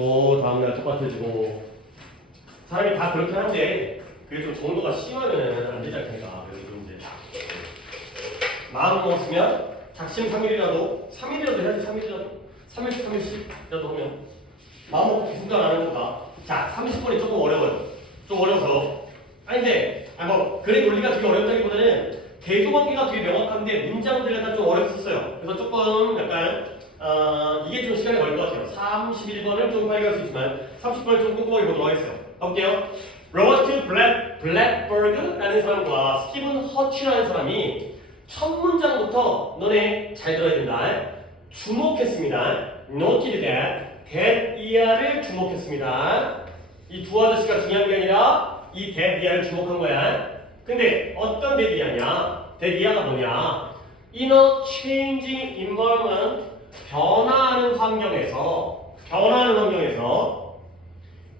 다음날 똑같아지고 사람이 다 그렇긴 한데 그게 좀 정도가 심하면은 안 되지 않겠까. 그래서 좀 이제 마음 먹었으면 작심 3일이라도 3일이라도 해야지. 3일씩 3일씩이라도 하면 마음 먹고 계속 안 하는 거다. 자 30번이 조금 어려워요. 좀 어려워서 아닌데 뭐 그래 논리가 되게 어렵다기보다는 대조관계가 되게 명확한데 문장들이 다 좀 어렵었어요. 그래서 조금 약간 이게 좀 시간이 걸릴 것 같아요. 31번을 좀 빨리 갈 수 있지만 30번을 좀 꼼꼼하게 보도록 하겠어요. 볼게요. 로버트 블랙버그라는 사람과 스티븐 허치라는 사람이 첫 문장부터 너네 잘 들어야 된다. 주목했습니다. Noted that 이하를 주목했습니다. 이 두 아저씨가 중요한 게 아니라 이 that 이하를 주목한 거야. 근데 어떤 that 이하냐? that 이하가 뭐냐? In a changing environment 변화하는 환경에서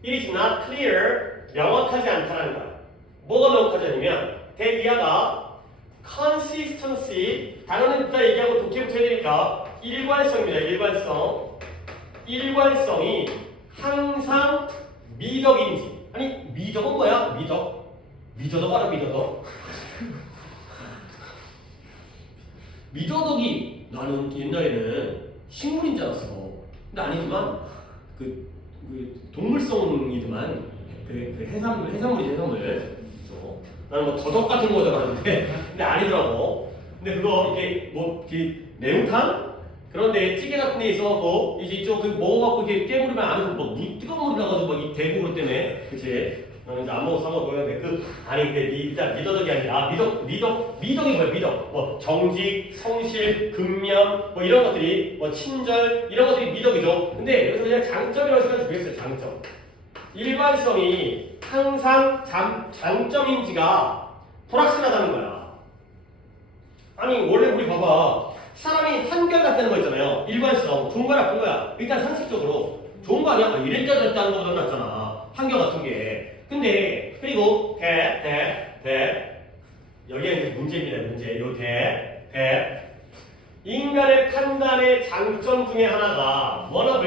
it is not clear 명확하지 않다라는 거야. 뭐가 명확하지 않으면 that 이하가 consistency 단어는 이따 얘기하고 독해부터 해야 되니까 일관성입니다. 일관성이 항상 미덕인지 아니 미덕은 뭐야? 미더덕 알아? 미더덕이 나는 옛날에는 식물인 줄 알았어. 근데 아니지만 그 동물성이지만 해산물이지. 그래서 나는 뭐 더덕 같은 거줄 알았는데 근데 아니더라고. 근데 그거 이렇게 뭐 매운탕 그런데 찌개 같은 데 있어갖고 이제 이쪽 먹어갖고 이렇게 깨물으면 안에서 뭐 뜨거운 물이 나가지고 막 이 대구 그럴 때문에 그치? 나는 이제 안 먹어서 상관없는데 근데 미더덕이 아니라 미덕이 뭐야? 미덕 뭐 정직, 성실, 근면 뭐 이런 것들이 뭐 친절 이런 것들이 미덕이죠. 근데 여기서 그냥 장점이라고 생각해 주겠어요. 장점. 일관성이 항상 장점인지가 불확실하다는 거야. 아니 원래 우리 봐봐 사람이 한결같다는 거 있잖아요. 일관성 좋은 거야 나쁜 거야? 일단 상식적으로 좋은 거 아니야? 이랬다 저랬다는 거보다 낫잖아. 한결같은 게. 근데 그리고 여기에 이제 문제입니다. 요 인간의 판단의 장점 중에 하나가 뭐라고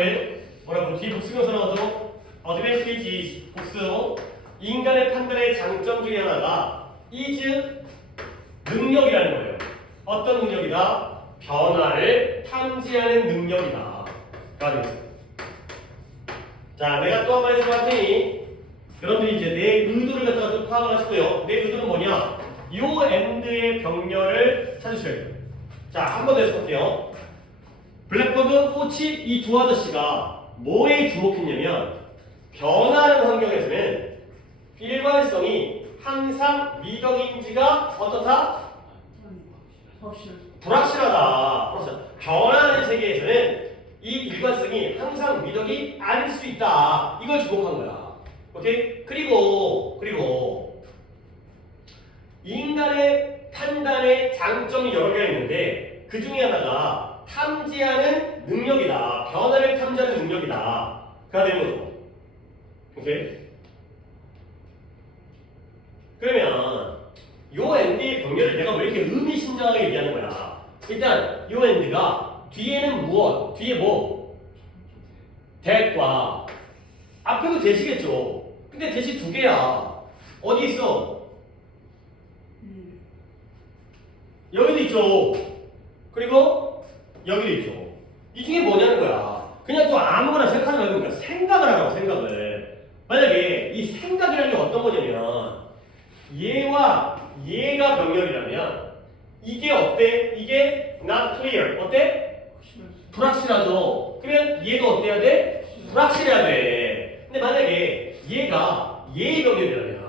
뒤에 복수명사 나와서 어드밴티지 복수 인간의 판단의 장점 중에 하나가 is 능력이라는 거예요. 어떤 능력이다? 변화를 탐지하는 능력이다. 자, 내가 또 한 번 해서 할 테니 여러분들이 이제 내 의도를 갖다가 좀 파악을 하시고요. 내 의도는 뭐냐? 요 and의 병렬을 찾으셔야 돼요. 자, 한 번 더 해서 볼게요. 블랙버그, 호치 이 두 아저씨가 뭐에 주목했냐면 변화하는 환경에서는 일관성이 항상 미덕인지가 어떻다? 불확실하다. 변화하는 세계에서는 이 일관성이 항상 미덕이 아닐 수 있다. 이걸 주목한 거야. 오케이? 그리고 인간의 판단의 장점이 여러 개가 있는데 그 중에 하나가 탐지하는 능력이다. 변화를 탐지하는 능력이다. 가 되는 거죠. 오케이? 그러면 요 엔드의 병렬을 내가 왜 이렇게 의미심장하게 얘기하는 거야? 일단 요 엔드가 뒤에는 무엇? 뒤에 뭐? that과 앞에도 that이겠죠. 근데 that이 두 개야. 어디 있어? 여기도 있죠. 그리고 여기도 있죠. 이 중에 뭐냐는 거야. 그냥 또 아무거나 생각하지 말고 그러니까 생각을 하라고. 생각을. 만약에 이 생각이라는 게 어떤 거냐면 얘와 얘가 병렬이라면 이게 어때? 이게 not clear. 어때? 불확실하죠. 그러면 얘가 어때야 돼? 불확실해야 돼. 근데 만약에 얘가 얘의 병렬이라면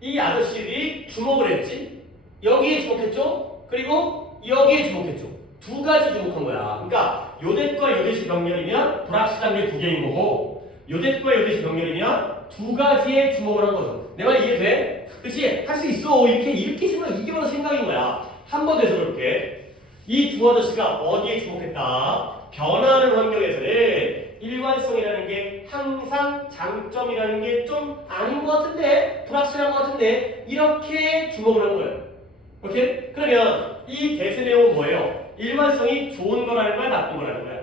이 아저씨들이 주목을 했지? 여기에 주목했죠? 그리고 여기에 주목했죠. 두 가지 주목한 거야. 그러니까 요댓과 요댓이 병렬이면 불확실한 게 두 개인 거고 요댓과 요댓이 병렬이면 두 가지에 주목을 한 거죠. 내 말 이해돼? 그치? 할 수 있어. 이렇게 생각, 이게 바로 생각인 거야. 한 번 더 해서 그렇게. 이 두 아저씨가 어디에 주목했다? 변화하는 환경에서는 일관성이라는 게 항상 장점이라는 게 좀 아닌 것 같은데, 불확실한 것 같은데, 이렇게 주목을 한 거예요. 오케이? 그러면 이 대세 내용은 뭐예요? 일관성이 좋은 거라는 거야, 나쁜 거라는 거야?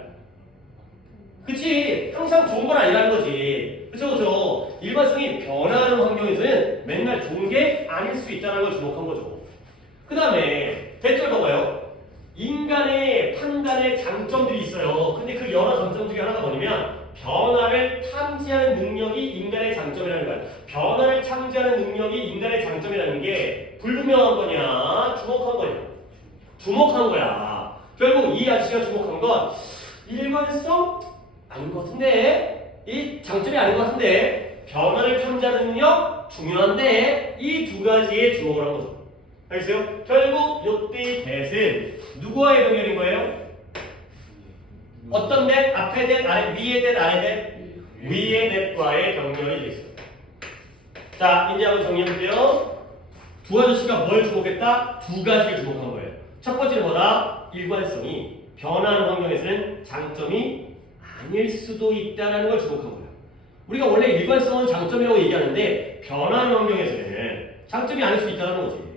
그치? 항상 좋은 건 아니라는 거지. 그쵸, 그쵸? 일관성이 변화하는 환경에서는 맨날 좋은 게 아닐 수 있다는 걸 주목한 거죠. 그 다음에 대절 봐봐요. 인간의 판단의 장점들이 있어요. 근데 그 여러 장점 중에 하나가 뭐냐면 변화를 탐지하는 능력이 인간의 장점이라는 거야. 변화를 탐지하는 능력이 인간의 장점이라는 게 불분명한 거냐, 주목한 거냐? 주목한 거야. 결국 이 아저씨가 주목한 건 일관성 아닌 것 같은데, 이 장점이 아닌 것 같은데, 변화를 탐지하는 능력 중요한데 이 두 가지에 주목을 한 거죠. 알겠어요? 결국 요때의 대은 누구와의 병렬인 거예요? 어떤 넷? 앞에 넷? 아래, 위에 넷? 아래 넷? 위에 넷과의 병렬이 되어 있어요. 자, 이제 한번 정리해볼게요. 두 아저씨가 뭘 주목했다? 두 가지를 주목한 거예요. 첫 번째는 뭐다? 일관성이 변화하는 환경에서는 장점이 아닐 수도 있다는 걸 주목한 거예요. 우리가 원래 일관성은 장점이라고 얘기하는데 변화하는 환경에서는 장점이 아닐 수 있다는 거지.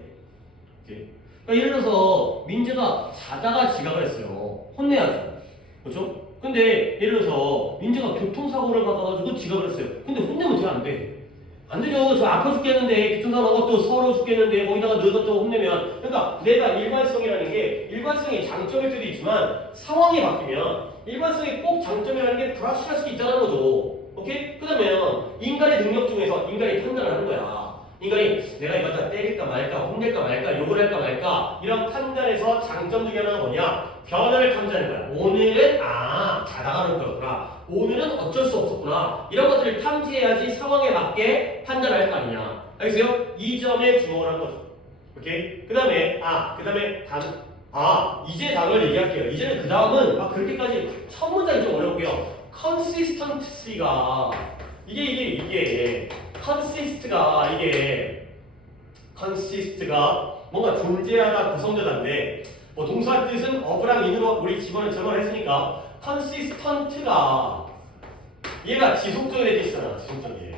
그러니까 예를 들어서 민재가 자다가 지각을 했어요. 혼내야죠. 그렇죠? 근데 예를 들어서 민재가 교통사고를 받아가지고 지각을 했어요. 근데 혼내면 돼? 안 돼? 안 되죠. 저 아파 죽겠는데 교통사고 나고 또 서러워 죽겠는데 거기다가 늙었다고 혼내면, 그러니까 내가 일관성이라는 게 일관성이 장점일 때도 있지만 상황이 바뀌면 일관성이 꼭 장점이라는 게 불확실할 수도 있다는 거죠. 오케이? 그러면 인간의 능력 중에서 인간이 판단을 하는 거야. 인간이 내가 이거 다 때릴까 말까, 혼낼까 말까, 욕을 할까 말까, 이런 판단에서 장점 중에 하나가 뭐냐? 변화를 탐지하는 거야. 오늘은 자다가 그럴 거구나. 오늘은 어쩔 수 없었구나. 이런 것들을 탐지해야지 상황에 맞게 판단할 거 아니냐. 알겠어요? 이 점에 주목을 한 거죠. 오케이? 그 다음에 이제 단어를 얘기할게요. 이제는 그 다음은 그렇게까지 첫 문장이 좀 어렵고요. consistency가 이게 consist가 뭔가 존재하다, 구성되다인데 뭐 동사 뜻은 of랑 in으로 우리 적어를 했으니까 consistent가 얘가 지속적인 뜻이잖아. 지속적인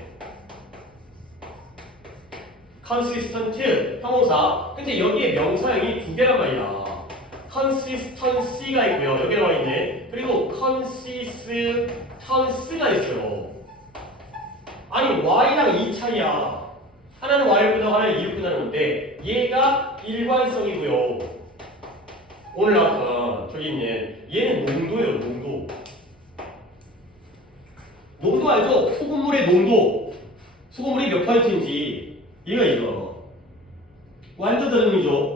consistent 형용사. 근데 여기에 명사형이 두 개란 말이야. consistency가 있고요. 여기 나와 있네. 그리고 consistency가 있어요. 아니 y랑 이 차이야. 하나는 y를 끝나고 하나는 2를 끝나는 건데 얘가 일관성이고요. 오늘 나왔던 저기 있는 얘는 농도예요. 농도. 농도 알죠? 소금물의 농도. 소금물이 몇 퍼센트인지 이거 완전 다른 의미죠.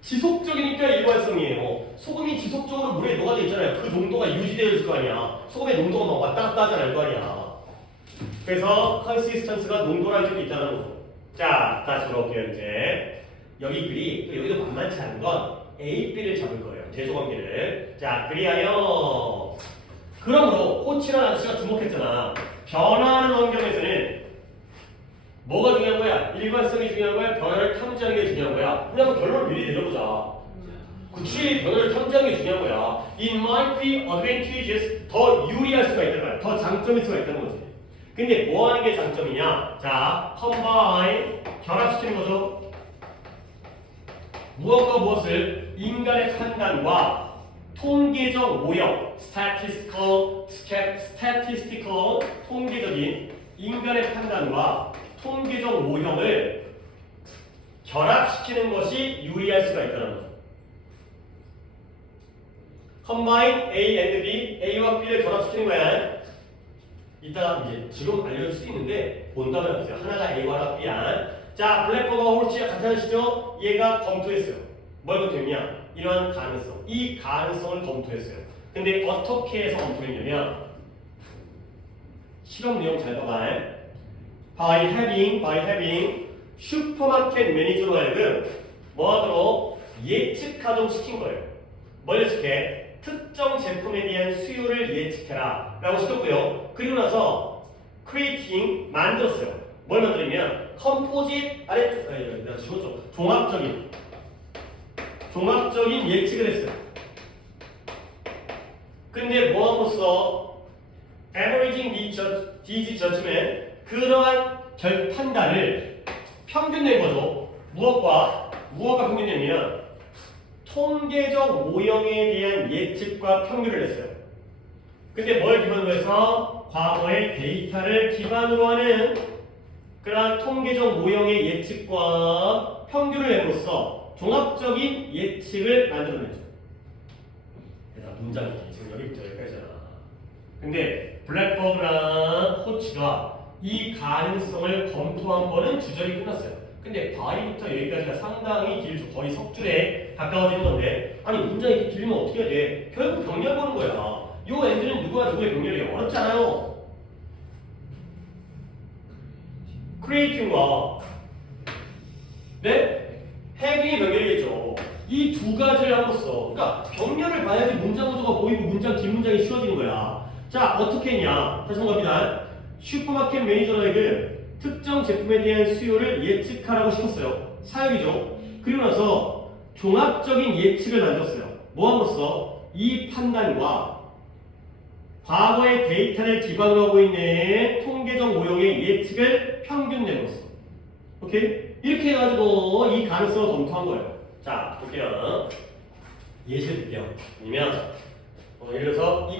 지속적이니까 일관성이에요. 소금이 지속적으로 물에 녹아져 있잖아요. 그 농도가 유지되어 있을 거 아니야. 소금의 농도가 막 왔다 갔다 하잖아요. 거 아니야. 그래서 consistency가 농도라는 뜻이 있다는 거죠. 자, 다시 돌아올게요. 이제 여기 글이 또 여기도 만만치 않은 건 A, B를 잡을 거예요. 대조관계를. 자, 그리하여 그러므로 호치라는 아저씨가 주목했잖아. 변화하는 환경에서는 뭐가 중요한 거야? 일관성이 중요한 거야? 변화를 탐지하는 게 중요한 거야? 우리 한번 결론을 미리 내려보자. 그치, 변화를 탐지하는 게 중요한 거야. It might be advantageous, 더 유리할 수가 있다는 거야. 더 장점일 수가 있다는 거지. 근데 뭐 하는 게 장점이냐? 자, combine, 결합시키는 거죠. 무엇과 무엇을? 인간의 판단과 통계적 모형, statistical, 통계적인 인간의 판단과 통계적 모형을 결합시키는 것이 유리할 수가 있다는 거죠. combine A and B, A와 B를 결합시키는 거야. 이따가 이제 지금 알려줄 수 있는데 본다면 보세요. 하나가 A와 하나가 B야. 자, 블랙버거와 홀치가 같은 시죠? 얘가 검토했어요. 뭘 검토했냐? 이러한 가능성. 이 가능성을 검토했어요. 근데 어떻게 해서 검토했냐면 실험 내용 잘 봐봐. by having 슈퍼마켓 매니저로 하여금 뭐 하도록 예측하도록 시킨 거예요. 뭘 예측해? 특정 제품에 대한 수요를 예측해라 라고 시켰고요. 그리고 나서 creating 만들었어요. 뭘 만들면 컴포짓 아래쪽 내가 지웠죠. 종합적인 예측을 했어요. 근데 뭐함으로써 averaging these judgment 그러한 판단을 평균 낸 거죠. 무엇과 평균 내면 통계적 모형에 대한 예측과 평균을 냈어요. 근데 뭘 기반으로 해서 과거의 데이터를 기반으로 하는 그러한 통계적 모형의 예측과 평균을 내므로써 종합적인 예측을 만들어내죠. 문장이 지금 여기부터 여기까지잖아. 근데 블랙버드랑 호치가 이 가능성을 검토한 거는 주절이 끝났어요. 근데 바이부터 여기까지가 상당히 길죠. 거의 석줄에 가까워지는 건데, 아니 문장이 이렇게 길면 어떻게 해야 돼? 결국 병렬 보는 거야. 요 엔드는 누구와 누구의 병렬이에요? 어렵잖아요. 크리에이팅과 네? 해빙의 병렬이겠죠. 이 두 가지를 함으로써, 그러니까 병렬을 봐야지 문장 구조가 보이고 문장 뒷문장이 쉬워지는 거야. 자, 어떻게 했냐? 다시 한번 갑니다. 슈퍼마켓 매니저에게 특정 제품에 대한 수요를 예측하라고 시켰어요. 사역이죠. 그리고 나서 종합적인 예측을 만들었어요. 뭐 함으로써? 이 판단과 과거의 데이터를 기반으로 하고 있는 통계적 모형의 예측을 평균 내로써. 오케이? 이렇게 해가지고 이 가능성을 검토한 거예요. 자, 볼게요. 예시를 볼게요. 아니면 예를 들어서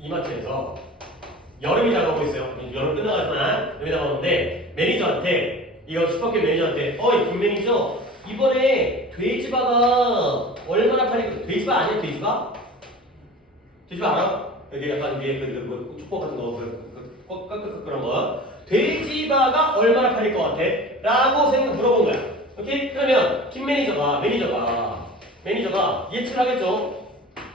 이마트에서 여름이 다가오고 있어요. 여름 끝나가지만 여름이 다가오는데 매니저한테, 이거 슈퍼마켓 매니저한테 김 매니저 이번에 돼지바가 얼마나 팔릴까? 돼지바 아니야? 돼지바? 돼지바 알아? 여기 약간 위에 촉법 같은 거 그런 거 돼지바가 얼마나 팔릴 것 같아? 라고 물어본 거야. 오케이? 그러면 김 매니저가 예측을 하겠죠.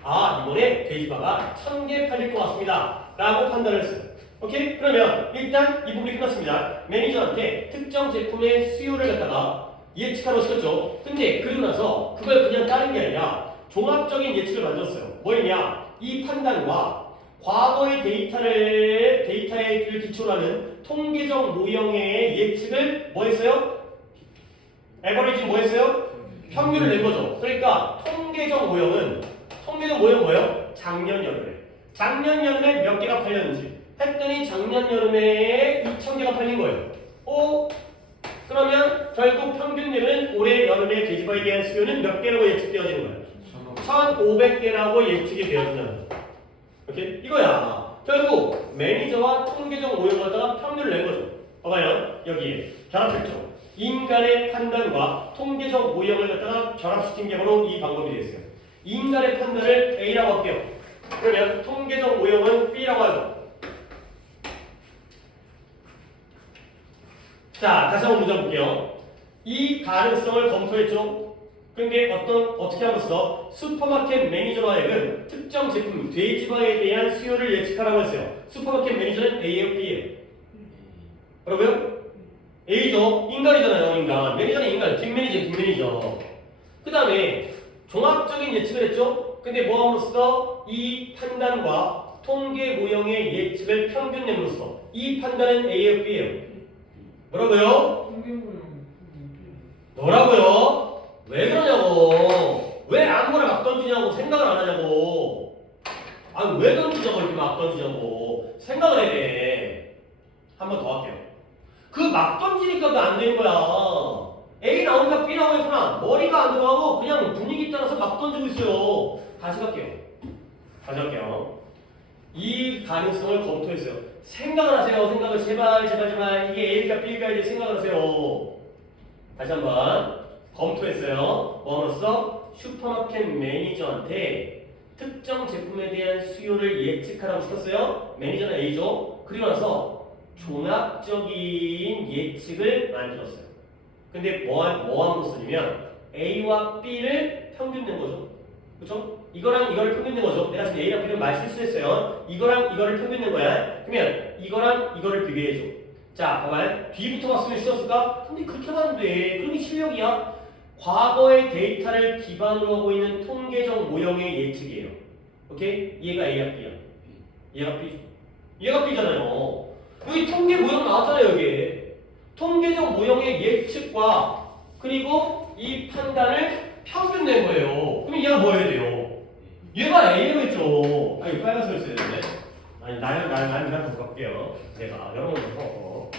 아, 이번에 돼지바가 1000개 팔릴 것 같습니다 라고 판단을 했어요. 오케이? 그러면 일단 이 부분이 끝났습니다. 매니저한테 특정 제품의 수요를 갖다가 예측하라고 시켰죠. 근데 그리고 나서 그걸 그냥 따른 게 아니라 종합적인 예측을 만들었어요. 뭐였냐? 이 판단과 과거의 데이터에 기초로 하는 통계적 모형의 예측을 뭐 했어요? 에버리지 뭐 했어요? 평균을 낸 거죠. 그러니까 통계적 모형은 뭐예요? 작년 여름에 몇 개가 팔렸는지 했더니 작년 여름에 2000개가 팔린 거예요. 그러면 결국 평균율은 올해 여름에 돼지바에 대한 수요는 몇 개라고 예측되어지는 거예요? 1500개라고 예측이 되어진다는 거죠. 오케이? 이거야. 결국 매니저와 통계적 모형을 갖다가 평균을 낸 거죠. 봐봐요. 여기에 결합했죠. 인간의 판단과 통계적 모형을 갖다가 결합시킨 게 바로 이 방법이 되겠어요. 인간의 판단을 A라고 할게요. 그러면 통계적 모형은 B라고 하죠. 자, 다시 한번 문장 볼게요. 이 가능성을 검토했죠. 근데 어떻게 함으로써 슈퍼마켓 매니저와 하여금 특정 제품 돼지바에 대한 수요를 예측하라고 했어요. 슈퍼마켓 매니저는 A예요, B예요? 뭐라고요? A죠. 인간이잖아요, 인간. 매니저는 인간. 김 매니저. 그 다음에 종합적인 예측을 했죠. 근데 뭐 함으로써 이 판단과 통계 모형의 예측을 평균 내므로써 이 판단은 A예요, B예요? 뭐라고요? 뭐라고요? 왜 그러냐고. 왜 아무거나 막 던지냐고. 생각을 안 하냐고. 아니 왜 던지냐고. 이렇게 막 던지냐고. 생각을 해야 돼. 한 번 더 할게요. 그 막 던지니까 안 되는 거야. A 나오니까 B 나오겠구나. 머리가 안 들어가고 그냥 분위기 따라서 막 던지고 있어요. 다시 할게요. 이 가능성을 검토했어요. 생각을 하세요. 생각을 제발 이게 A일까 B일까 이제 생각을 하세요. 다시 한번 검토했어요. 뭐로써 슈퍼마켓 매니저한테 특정 제품에 대한 수요를 예측하라고 시켰어요. 매니저는 A죠. 그리고 나서 종합적인 예측을 만들었어요. 근데 뭐 함으로써냐면 A와 B를 평균 낸 거죠. 그렇죠? 이거랑 이거를 평균 낸 거죠. 내가 지금 A랑 B를 말 실수했어요. 이거랑 이거를 평균 낸 거야. 그러면 이거랑 이거를 비교해줘. 자, 봐봐요. B부터 봤으면 쉬웠을까? 근데 그렇게 하면 돼. 그럼 실력이야. 과거의 데이터를 기반으로 하고 있는 통계적 모형의 예측이에요. 오케이? 얘가 A야, B야? 얘가 B죠. 얘가 B잖아요. 여기 통계 모형 나왔잖아요, 여기. 통계적 모형의 예측과 그리고 이 판단을 평균 낸 거예요. 그럼 얘가 뭐 해야 돼요? 얘가 A겠죠. 아, 이거 빨간색을 써야 되는데. 아니, 나랑 더 바꿀게요. 내가 여러 번 더.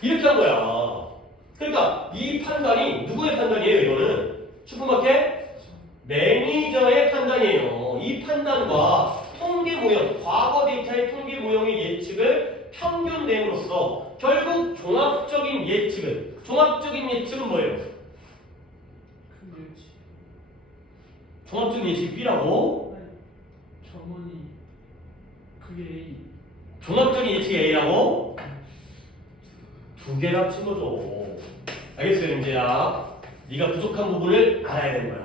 이렇게 한 거야. 그러니까 이 판단이 누구의 판단이에요? 이거는 슈퍼마켓 매니저의 판단이에요. 이 판단과 통계 모형, 과거 데이터의 통계 모형의 예측을 평균 내음으로써 결국 종합적인 예측은 뭐예요? 그렇지. 종합적인 예측이 B라고? 점원이 그게 A. 종합적인 예측이 A라고? 두 개를 합친 거죠. 알겠어요, 윤재야? 네가 부족한 부분을 알아야 되는 거야.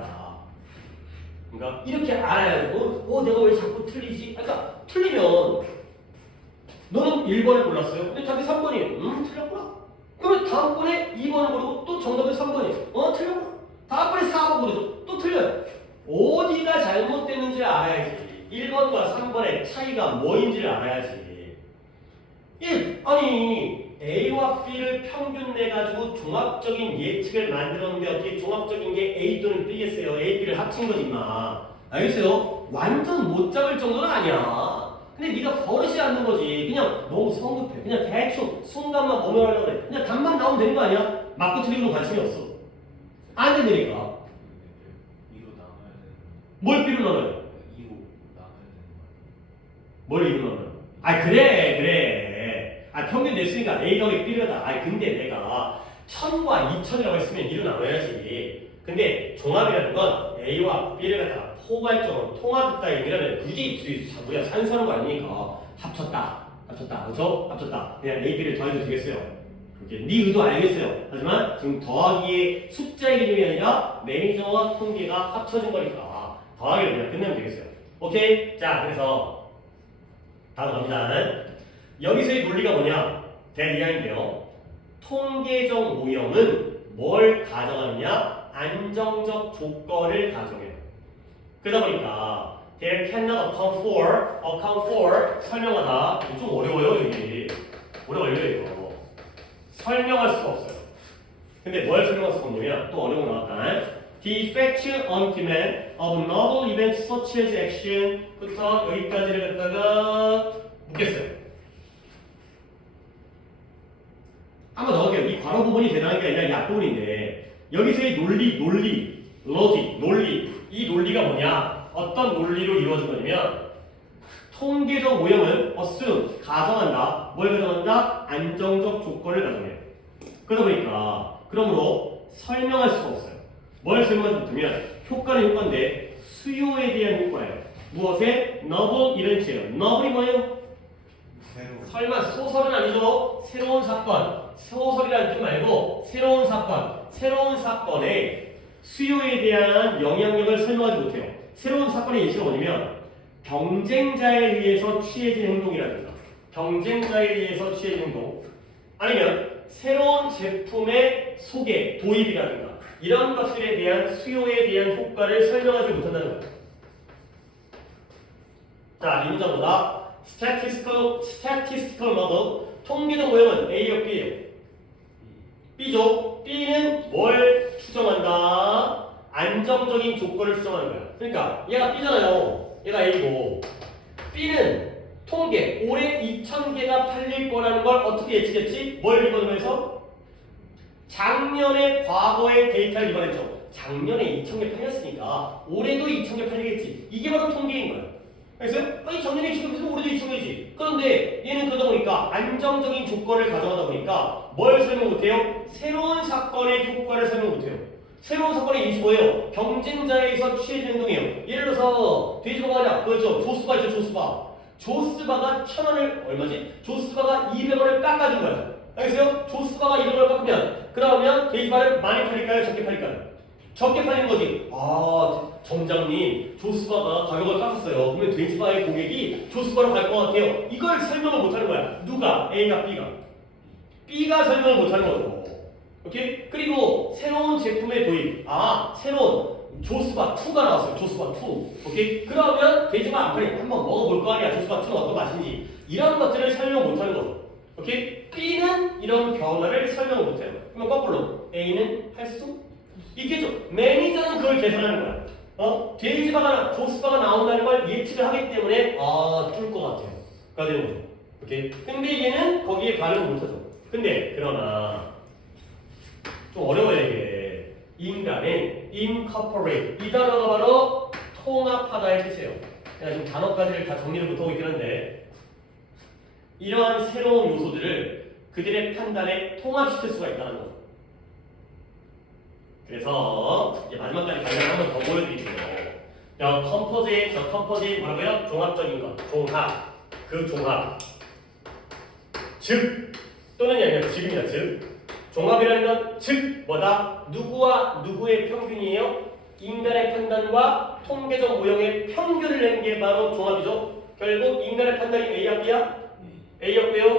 그러니까 이렇게 알아야 돼. 내가 왜 자꾸 틀리지? 그러니까 틀리면 너는 1번을 골랐어요. 근데 자기 3번이에요. 틀렸구나. 그러면 다음번에 2번을 고르고 또 정답이 3번이에요. 틀렸구나. 다음번에 4번 고르죠. 또 틀려요. 어디가 잘못됐는지를 알아야지. 1번과 3번의 차이가 뭐인지를 알아야지. 아니 A와 B를 평균 내가지고 종합적인 예측을 만들었는데 어떻게 종합적인 게 A 또는 B겠어요? A, B를 합친 거지 마. 알겠어요? 완전 못 잡을 정도는 아니야. 근데 네가 버릇이 않는 거지. 그냥 너무 성급해. 그냥 대충 순간만 모면하려고 그래. 그냥 답만 나오면 되는 거 아니야? 맞고 틀리고는 관심이 없어. 안 된다니까. 이로 나눠야 되는 거. 뭘 B로 나눠요? 이로 나눠야 되는 거. 뭘 A로 나눠요? 그래. 평균 냈으니까 A 더하기 B를 하다. 근데 내가 1000과 2000이라고 했으면 2로 나눠야지. 근데 종합이라는 건 A와 B를 갖다가 포괄적으로 통합했다 얘기라면 굳이 뭐야 산수하는 거 아니니까 합쳤다. 그렇죠? 합쳤다. 그냥 A, B를 더해도 되겠어요. 그렇게 네 의도 알겠어요. 하지만 지금 더하기의 숫자의 개념이 아니라 매니저와 통계가 합쳐진 거니까 더하기를 그냥 끝내면 되겠어요. 오케이? 자, 그래서 다음 갑니다. 여기서의 논리가 뭐냐? 대이항인데요. 통계적 모형은 뭘 가정하느냐? 안정적 조건을 가정해요. 그러다 보니까 there cannot account for 설명하다. 좀 어려워요 여기. 오래 걸려요 이거. 설명할 수가 없어요. 근데 뭘 설명할 수가 없느냐? 또 어려운 거 나왔다. The effect on demand of novel events such as action부터 여기까지를 갖다가 묻겠어요. 한번 더 할게요. 이 괄호 부분이 대단한 게 아니라 약 부분인데 여기서의 논리, 이 논리가 뭐냐? 어떤 논리로 이루어진 거냐면 통계적 모형은 assume, 가정한다. 뭘 가정한다? 안정적 조건을 가정해요. 그러다 보니까 그러므로 설명할 수가 없어요. 뭘 설명하지 못하면 효과는 효과인데 수요에 대한 효과예요. 무엇에? novel event예요. novel이 뭐예요? 설마 소설은 아니죠? 새로운 사건. 소설이라는 뜻 말고 새로운 사건의 수요에 대한 영향력을 설명하지 못해요. 새로운 사건의 예시가 뭐냐면 경쟁자에 의해서 취해진 행동이라든가 아니면 새로운 제품의 소개, 도입이라든가 이런 것들에 대한 수요에 대한 효과를 설명하지 못한다는 거예요. 자, 이 문장보다 statistical model 통계적 모형은 A요, B예요. B죠. B는 뭘 추정한다? 안정적인 조건을 추정하는 거야. 그러니까 얘가 B잖아요. 얘가 A고 B는 통계 올해 2000개가 팔릴 거라는 걸 어떻게 예측했지? 뭘 기반으로 작년의 과거의 데이터를 기반했죠. 작년에 2000개 팔렸으니까 올해도 2000개 팔리겠지. 이게 바로 통계인 거야. 그래서 작년에 2000개 팔려서 올해도 2000개지. 그런데 얘는 그러다 보니까 안정적인 조건을 가정하다 보니까 뭘 설명 못해요? 새로운 사건의 효과를 설명 못해요. 새로운 사건의 예시 뭐예요? 경쟁자에 의해서 취해진 행동이에요. 예를 들어서 돼지바가 아니라 그렇죠. 조스바 있죠. 조스바가 1000원을 얼마지? 조스바가 200원을 깎아준 거야. 알겠어요? 조스바가 200원을 깎으면 그러면 돼지바를 많이 팔릴까요? 적게 팔릴까요? 적게 팔리는 거지. 점장님 조스바가 가격을 깎았어요. 그러면 돼지바의 고객이 조스바로 갈 것 같아요. 이걸 설명을 못하는 거야. 누가? A가 B가 설명을 못하는 거죠. 오케이? 그리고 새로운 제품의 도입. 새로운 조스바2가 나왔어요. 조스바2. 오케이? 그러면 돼지바 안 팔리 한번 먹어볼 거 아니야. 조스바2는 어떤 맛인지. 이런 것들을 설명 못하는 거죠. 오케이? B는 이런 변화를 설명 못해요. 그러면 거꾸로 A는 할 수 있겠죠. 매니저는 그걸 계산하는 거야. 돼지바가 조스바가 나온다는 걸 예측을 하기 때문에 뚫을 것 같아요. 가 되는 거죠. 오케이? 근데 얘는 거기에 반응을 못하죠. 근데 그러나 좀 어려워요 이게. 인간은 incorporate 이 단어가 바로 통합하다의 뜻이에요. 내가 지금 단어까지를 다 정리를 못하고 있긴 한데 이러한 새로운 요소들을 그들의 판단에 통합시킬 수가 있다는 거죠. 그래서 이제 마지막까지 간단히 한번 더 보여드릴게요. the composite 뭐라고요? 종합적인 것, 종합, 그 종합. 즉 또는 아니라 즉입니다. 즉 종합이라는 건 즉 뭐다? 누구와 누구의 평균이에요? 인간의 판단과 통계적 모형의 평균을 낸 게 바로 종합이죠. 결국 인간의 판단이 A야 B야? A였고요.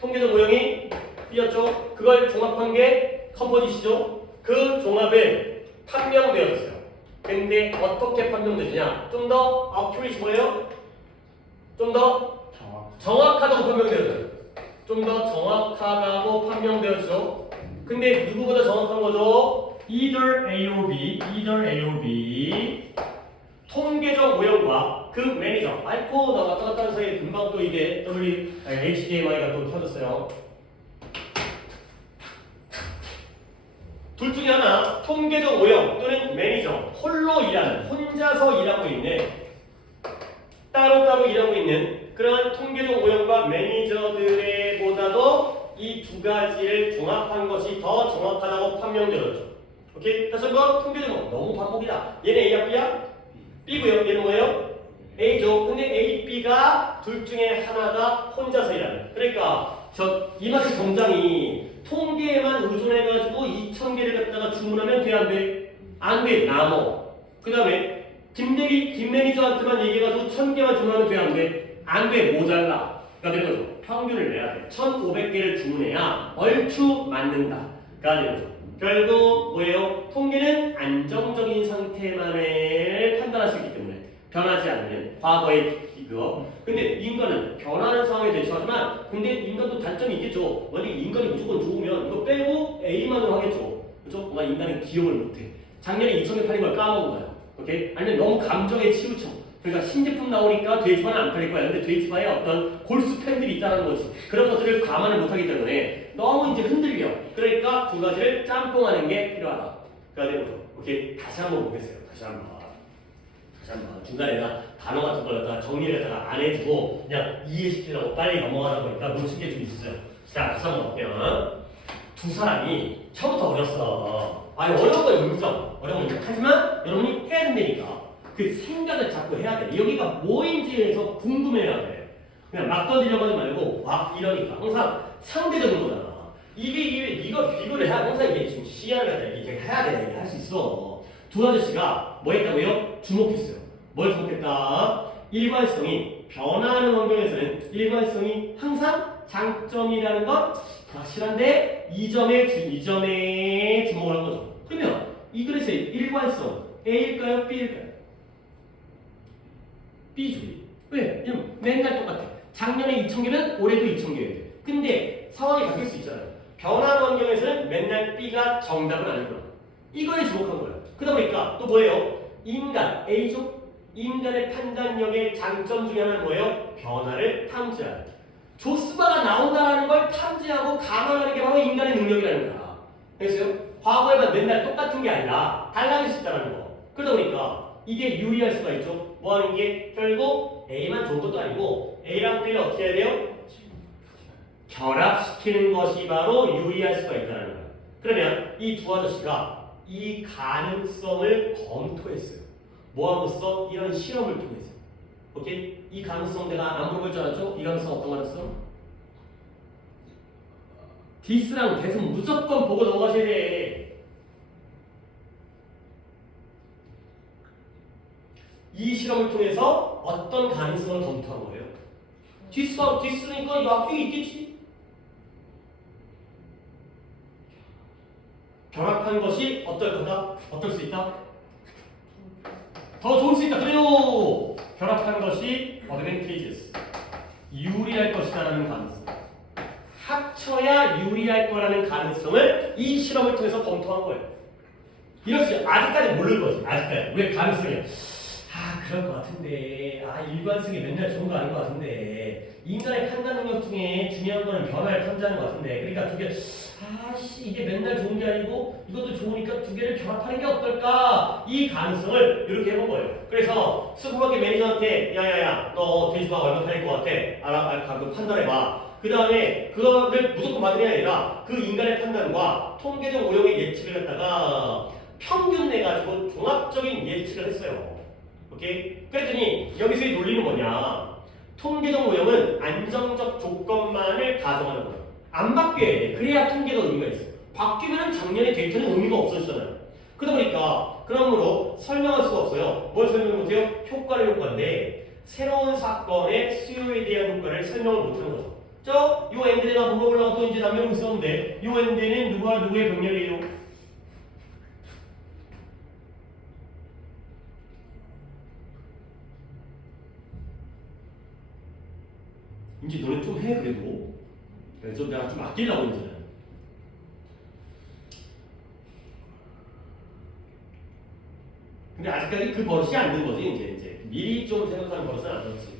통계적 모형이 B였죠. 그걸 종합한 게 컴포짓이죠. 그 종합은 판명되었어요. 근데 어떻게 판명되느냐? 좀 더 accurate 뭐예요? 좀 더 정확하다고 판명되었어요. 좀 더 정확하다고 판명되었죠. 근데 누구보다 정확한 거죠? either A or B, either A or B. 통계적 모형과 그 매니저. 아이코 나 왔다 갔다 하는 사이에 금방 또 이게 HDMI가 또 켜졌어요. 둘 중에 하나 통계적 모형 또는 매니저 홀로 일하는 혼자서 일하고 있는 따로따로 일하고 있는 그러한 통계적 모형과 매니저들의 보다도 이 두 가지를 종합한 것이 더 정확하다고 판명되었죠. 오케이? 다시 한번 통계적 모형 너무 반복이다. 얘는 A야 B야? B고요. 얘는 뭐예요? A죠. 근데 A, B가 둘 중에 하나가 혼자서 일하는. 그러니까 이마트 정장이 통계에만 의존해가지고 2,000개를 갖다가 주문하면 돼, 안 돼? 안 돼. 남어. 그 다음에 김 매니저한테만 얘기해가지고 1,000개만 주문하면 돼, 안 돼? 안 돼. 모자라. 그러니까 되는 거죠. 평균을 내야 돼. 1,500개를 주문해야 얼추 맞는다. 가 되는 거죠. 결국 뭐예요? 통계는 안정적인 상태만을 판단할 수 있기 때문에 변하지 않는 과거의 그거. 근데 인간은 변하는 상황에 대처하지만 근데 인간도 단점이 있겠죠. 만약에 인간이 무조건 좋으면 이거 빼고 A만으로 하겠죠. 그렇죠? 뭔가 인간은 기억을 못해. 작년에 2,000개 팔린 걸 까먹은 거야. 오케이? 아니면 너무 감정에 치우쳐. 그러니까 신제품 나오니까 돼지바는 안 팔릴 거야. 근데 돼지바에 어떤 골수 팬들이 있다는 거지. 그런 것들을 감안을 못하기 때문에 너무 이제 흔들려. 그러니까 두 가지를 짬뽕하는 게 필요하다. 그가 되는 거죠. 오케이? 다시 한번 보겠어요. 다시 한번. 중간에 단어 같은 걸 갖다가 정리를 갖다가 안 해주고 그냥 이해시키려고 빨리 넘어가다 보니까 놓친 게 좀 있어요. 자, 다시 한번 볼게요. 두 사람이 처음부터 어렸어. 아니 어려운 거 인정. 어려운 거 인정. 하지만 여러분이 해야 된다니까. 그 생각을 자꾸 해야 돼. 여기가 뭐인지에서 궁금해야 돼. 그냥 막 던지려고 하지 말고 막 이러니까 항상 상대적인 거잖아. 이게 네가 비교를 해야 항상 이게 지금 시야를 갖다 이게 해야 돼. 할 수 있어. 두 아저씨가 뭐 했다고요? 주목했어요. 뭘 주목했다? 일관성이 변화하는 환경에서는 일관성이 항상 장점이라는 것 확실한데 이 점에 주목을 한 거죠. 그러면 이 그릇의 일관성 A일까요? B일까요? B죠. 왜? 맨날 똑같아. 작년에 2,000개면 올해도 2,000개여야 돼. 근데 상황이 바뀔 수 있잖아요. 변화하는 환경에서는 맨날 B가 정답은 아닌 거야. 이거에 주목한 거야. 그러다 보니까 또 뭐예요? 인간, A죠? 인간의 판단력의 장점 중에 하나는 뭐예요? 변화를 탐지하는. 조스바가 나온다는 걸 탐지하고 감안하는 게 바로 인간의 능력이라는 거야. 알겠어요? 과거에만 맨날 똑같은 게 아니라 달라질 수 있다는 거. 그러다 보니까 이게 유리할 수가 있죠. 뭐 하는 게 결국 A만 좋은 것도 아니고 A랑 B를 어떻게 해야 돼요? 결합시키는 것이 바로 유리할 수가 있다는 거예요. 그러면 이 두 아저씨가 이 가능성을 검토했어요. 뭐함으로써? 이런 실험을 통해서. 오케이? 이 가능성 내가 안 물어볼 줄 알았죠? 이 가능성 어떤 가능성? 디스랑 대승 무조건 보고 넘어가셔야 돼. 이 실험을 통해서 어떤 가능성을 검토한 거예요? 디스니까 이거 앞뒤에 있겠지? 결합한 것이 어떨 거다? 어떨 수 있다? 더 좋을 수 있다. 그래요. 결합한 것이 advantageous. 유리할 것이다라는 가능성. 합쳐야 유리할 거라는 가능성을 이 실험을 통해서 검토한 거예요. 이럴 수 아직까지 모르는 거지. 아직까지. 왜 가능성이야? 그럴 것 같은데, 일관성이 맨날 좋은 거 아닌 것 같은데, 인간의 판단 능력 중에 중요한 거는 변화를 탐지하는 것 같은데, 그러니까 두 개, 이게 맨날 좋은 게 아니고, 이것도 좋으니까 두 개를 결합하는 게 어떨까? 이 가능성을 이렇게 해본 거예요. 그래서 슈퍼마켓 매니저한테 야야야 너 돼지가 얼마 팔릴 것 같아? 그 판단해봐. 그 다음에 그거를 무조건 받으냐 아니라 그 인간의 판단과 통계적 오형의 예측을 갖다가 평균 내가지고 종합적인 예측을 했어요. 오케이? 그랬더니 여기서의 논리는 뭐냐? 통계적 오형은 안정적 조건만을 가정하는 거예요. 안 바뀌어야 돼. 그래야 통계가 의미가 있어. 바뀌면 작년의 데이터는 의미가 없어지잖아요. 그러다 보니까 그러므로 설명할 수가 없어요. 뭘 설명 못해요? 효과를 효과인데 새로운 사건의 수요에 대한 효과를 설명을 못하는 거죠. 요 엔드가 뭐가 올라가 또 이제 남겨놓고 있었는데 요 엔드는 누구와 누구의 병렬이에요? 이제 너네 좀 해 그래도. 그래서 내가 좀 아끼려고 이제. 근데 아직까지 그 버릇이 안 된 거지 이제 미리 좀 생각하는 버릇은 안 됐지.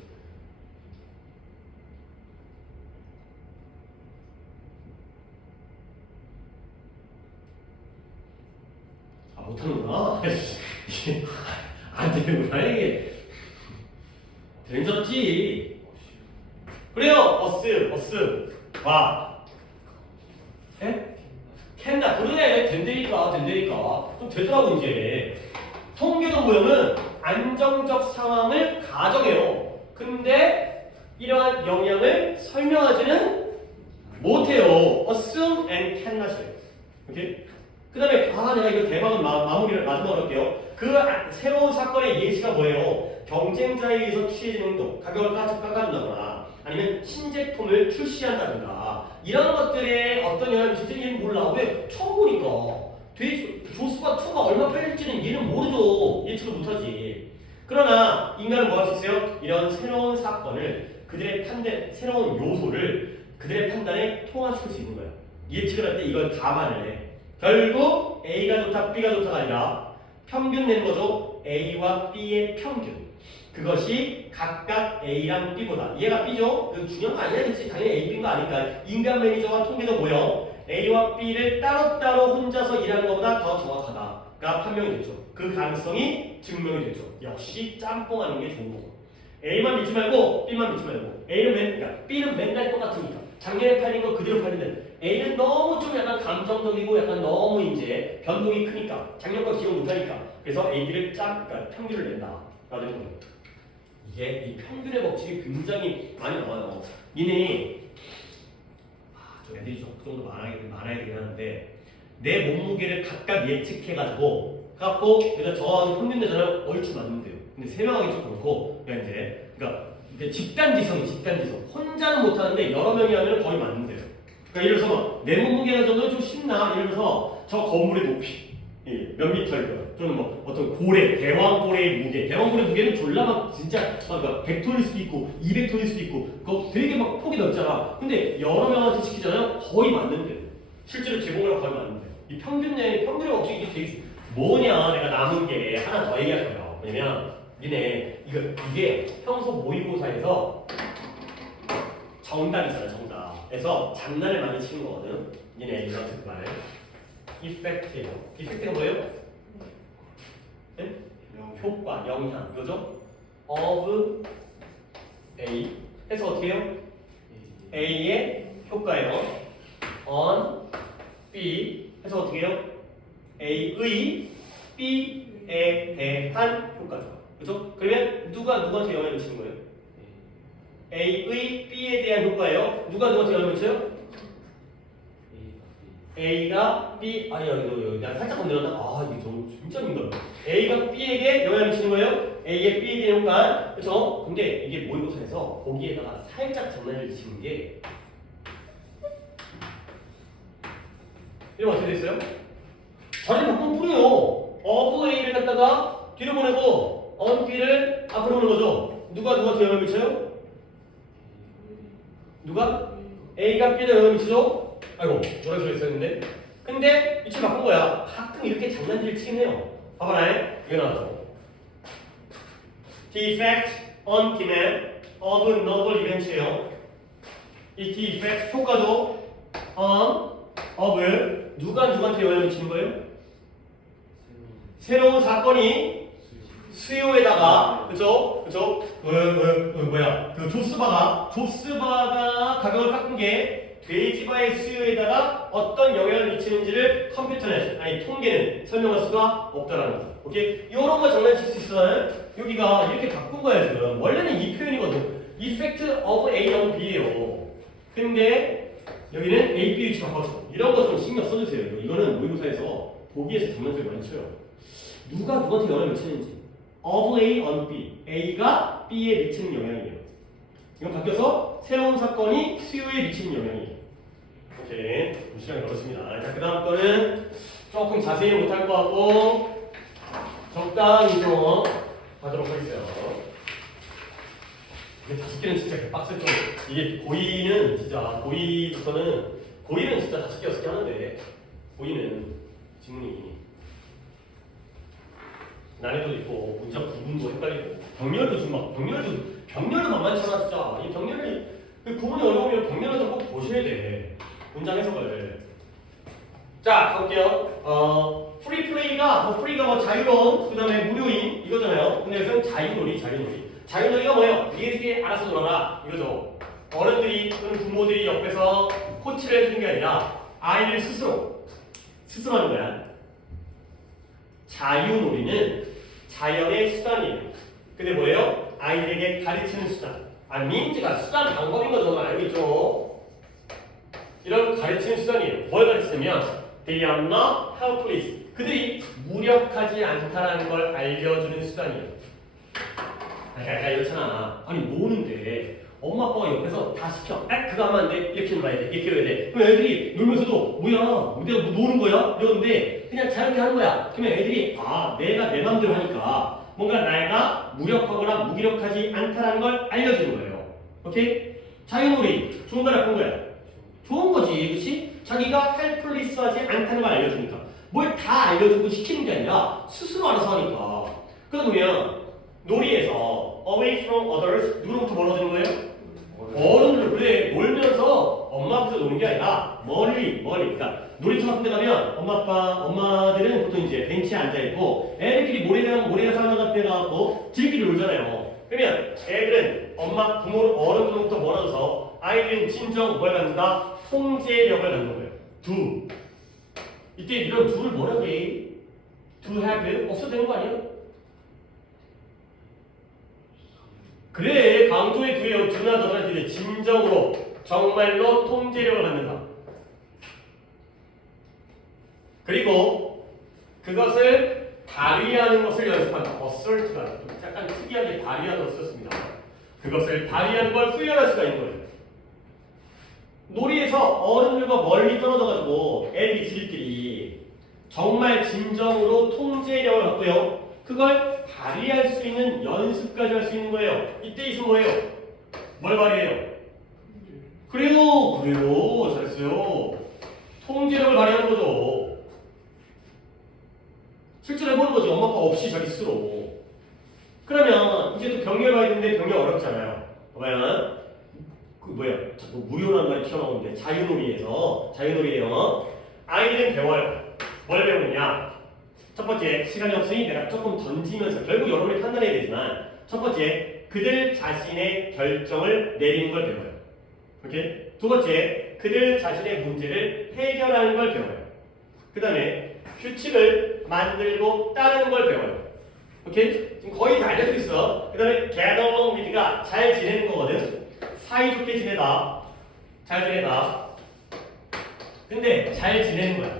아 못하는구나. 이게 안 되는구나 이게. 된졌지. 그래요 버스 와. 에? 캔다. 그러네 된다니까 좀 되더라고 이제. 통계적 모형은 안정적 상황을 가정해요. 근데 이러한 영향을 설명하지는 못해요. assume and cannot이에요. 오케이? 그 다음에 내가 이거 대박은 마무리를 마지막으로 할게요. 그 새로운 사건의 예시가 뭐예요? 경쟁자에 의해서 취해지는 행동, 가격을 깎아준다거나 아니면 신제품을 출시한다든가 이런 것들의 어떤 영향을 미칠지 얘는 몰라. 왜? 처음 보니까. 조수가 2가 얼마 팔릴지는 얘는 모르죠. 예측을 못하지. 그러나 인간은 뭐 할 수 있어요? 이런 새로운 사건을 그들의 새로운 요소를 그들의 판단에 통합시킬 수 있는 거예요. 예측을 할 때 이걸 감안을 해. 결국 A가 좋다, B가 좋다가 아니라 평균 내는 거죠. A와 B의 평균. 그것이 각각 A랑 B보다 얘가 B죠? 그 중요한 거 아니야. 그치? 당연히 A, B인 거 아니까. 인간 매니저와 통계적 모형 A와 B를 따로따로 혼자서 일하는 것보다 더 정확하다가 판명이 됐죠. 그 가능성이 증명이 됐죠. 역시 짬뽕하는 게 좋은 거고. A만 믿지 말고 B만 믿지 말고 그러니까 B는 맨날 똑같으니까 작년에 팔린 거 그대로 팔리는 A는 너무 좀 약간 감정적이고 약간 너무 이제 변동이 크니까 작년 거 기억 못하니까 그래서 A, B를 그러니까 평균을 낸다. 라는 거예요. 이게 이 평균의 법칙이 굉장히 많이 나와요. 이네 좀 애들이 좀 그 정도 많아야 되긴 하는데 내 몸무게를 각각 예측해가지고 내가 저하고 평균 내잖아요. 얼추 맞는데요. 근데 설명하기 좀 그렇고 그러니까 집단지성이 혼자는 못하는데 여러 명이 하면 거의 맞는데요. 그러니까 예를 들어서 내 몸무게가 정도 좀 쉽나 예를 들어서 저 건물의 높이 몇 미터일 거야. 또는 뭐 어떤 대왕고래의 무게는 졸라 막 진짜 막 100톤일 수도 있고 200톤일 수도 있고 그거 되게 막 폭이 넓잖아. 근데 여러 명한테 시키잖아요. 거의 맞는데 실제로 제공이랑 거의 맞는데 이 평균의 법칙이 이게 되게 뭐냐 내가 남은 게 하나 더 얘기할 거예요. 왜냐면 이게 평소 모의고사에서 정답이잖아. 그래서 장난을 많이 치는 거거든. 이거 듣고 말해. 이펙트가 뭐예요? 네? 효과, 영향, 그죠? of A 해서 어떻게 해요? A의 효과예요. on B 해서 어떻게 해요? A의 B에 대한 효과죠. 그죠? 그러면 누가 누구한테 영향을 미치는 거예요? A의 B에 대한 효과예요. 누가 누구한테 영향을 미쳐요? A가 B 여기 내가 살짝 건드렸다. 이게 진짜 민감해. A가 B에게 영향을 미치는 거예요. A의 B에 대한 효과. 그렇죠? 근데 이게 모의고사에서 거기에다가 살짝 장난을 치는 게 이러면 어떻게 됐어요? 자리 바꾸면 뿌려요. of A를 갖다가 뒤로 보내고 on B를 앞으로 보는 거죠. 누가 누구한테 영향을 미쳐요? 누가? A가 B에 영향을 미치죠? 아이고 노란색이 있었는데 근데 위치를 바꾼 거야. 가끔 이렇게 장난질 치긴 해요. 봐봐라. 이거 나왔죠. The effect on demand of novel events예요. 이 the effect 효과도 on of 누가 누구한테 영향을 미치는 거예요? 새로운 사건이 수요에다가 그쵸? 뭐야 그 조스바가 가격을 깎은 게 돼지바의 수요에다가 어떤 영향을 미치는지를 컴퓨터는 아니 통계는 설명할 수가 없다라는 거죠. 오케이? 이런 거 장난칠 수 있어요. 여기가 이렇게 바꾼 거야 지금. 원래는 이 표현이거든. Effect of A on B예요. 근데 여기는 A, B 위치 바꿔서 이런 거 좀 신경 써주세요. 이거는 모의고사에서 보기에서 장난질 많이 쳐요. 누가 누구한테 영향을 미치는지. of A on B. A가 B에 미치는 영향이에요. 이건 바뀌어서 새로운 사건이 수요에 미치는 영향이에요. 오케이. 시간이 어렵습니다. 자, 그 다음 거는 조금 자세히 못할 것 같고 적당히 좀 하도록 하겠어요. 이게 5개는 진짜 빡셀 좀 이게 고의는 진짜 고의는 진짜 5개 6개 하는데 고의는 지문이 난이도도 있고 문장 구분도 헷갈리고 병렬도 좀 병렬도 만만치 않아 진짜. 이 병렬이 그 구분이 어려우면 병렬도 꼭 보셔야 돼. 문장 해석을. 자 가볼게요. 프리플레이가 프리가 자유로운 그다음에 무료인 이거잖아요. 근데 여기서는 자유놀이가 뭐예요? 니네들이 알아서 놀아라 이거죠. 어른들이 또는 부모들이 옆에서 코치를 해주는 게 아니라 아이를 스스로 하는 거야. 자유놀이는 자연의 수단이에요. 근데 뭐예요? 아이들에게 가르치는 수단. 민지가 수단 방법인 거죠. 알고 있죠? 이런 가르치는 수단이에요. 뭘 가르치냐면 they are not helpless. 그들이 무력하지 않다라는 걸 알려주는 수단이에요. 그러니까 이렇잖아. 아니 노는데 엄마 아빠가 옆에서 다 시켜. 그거 하면 안 돼. 이렇게 놀아야 돼. 이렇게 해야 돼. 그럼 애들이 놀면서도 뭐야? 내가 뭐 노는 거야? 이러는데 그냥 자유롭게 하는 거야. 그러면 애들이 내가 내 맘대로 하니까 뭔가 내가 무력하거나 무기력하지 않다라는 걸 알려주는 거예요. 오케이? 자유놀이 좋은 거야 나쁜 거야? 좋은 거지. 그렇지? 자기가 헬플리스하지 않다는 걸 알려주니까 뭘 다 알려주고 시키는 게 아니라 스스로 알아서 하니까. 그러다 보면 놀이에서 away from others 누구로부터 멀어지는 거예요? 어른들 그래 놀면서 엄마 앞에서 노는 게 아니라 멀리 그러니까 놀이터 같은 데 가면 엄마들은 보통 이제 벤치에 앉아있고 애들끼리 모래가 사는 같은 데 가고 지들끼리 놀잖아요. 그러면 애들은 어른들로부터 멀어져서 아이들은 진정 뭘 갖는다? 통제력을 갖는 거예요. 이때 이런 do를 뭐라고 해? do have 없어도 되는 거 아니야? 그래 강조의 do예요. do나 do나 이제 진정으로 정말로 통제력을 갖는다. 그리고 그것을 발휘하는 것을 연습한다. assert가 약간 특이하게 발휘하는 것을 썼습니다. 그것을 발휘하는 걸 훈련할 수가 있는 거예요. 놀이에서 어른들과 멀리 떨어져가지고 애들이 지들끼리 정말 진정으로 통제력을 갖고요. 그걸 발휘할 수 있는 연습까지 할 수 있는 거예요. 이때 있으면 뭐예요? 뭘 발휘해요? 그래요. 잘했어요. 통제력을 발휘하는 거죠. 실제로 해보는 거죠. 엄마 아빠 없이 자기 스스로. 그러면 이제 또 병렬 봐야 되는데 병렬 어렵잖아요. 보면 자꾸 무료란 말이 튀어나오는데 자유놀이예요. 아이들은 배워요. 뭘 배우느냐? 첫 번째, 시간이 없으니 내가 조금 던지면서 결국 여러분이 판단해야 되지만 첫 번째, 그들 자신의 결정을 내리는 걸 배워요. 오케이? 두 번째, 그들 자신의 문제를 해결하는 걸 배워요. 그 다음에 규칙을 만들고 따르는 걸 배워요. 오케이? 지금 거의 다 알려져 있어. 그 다음에 get along with가 잘 지내는 거거든. 사이좋게 지내다. 잘 지내다. 근데 잘 지내는 거야.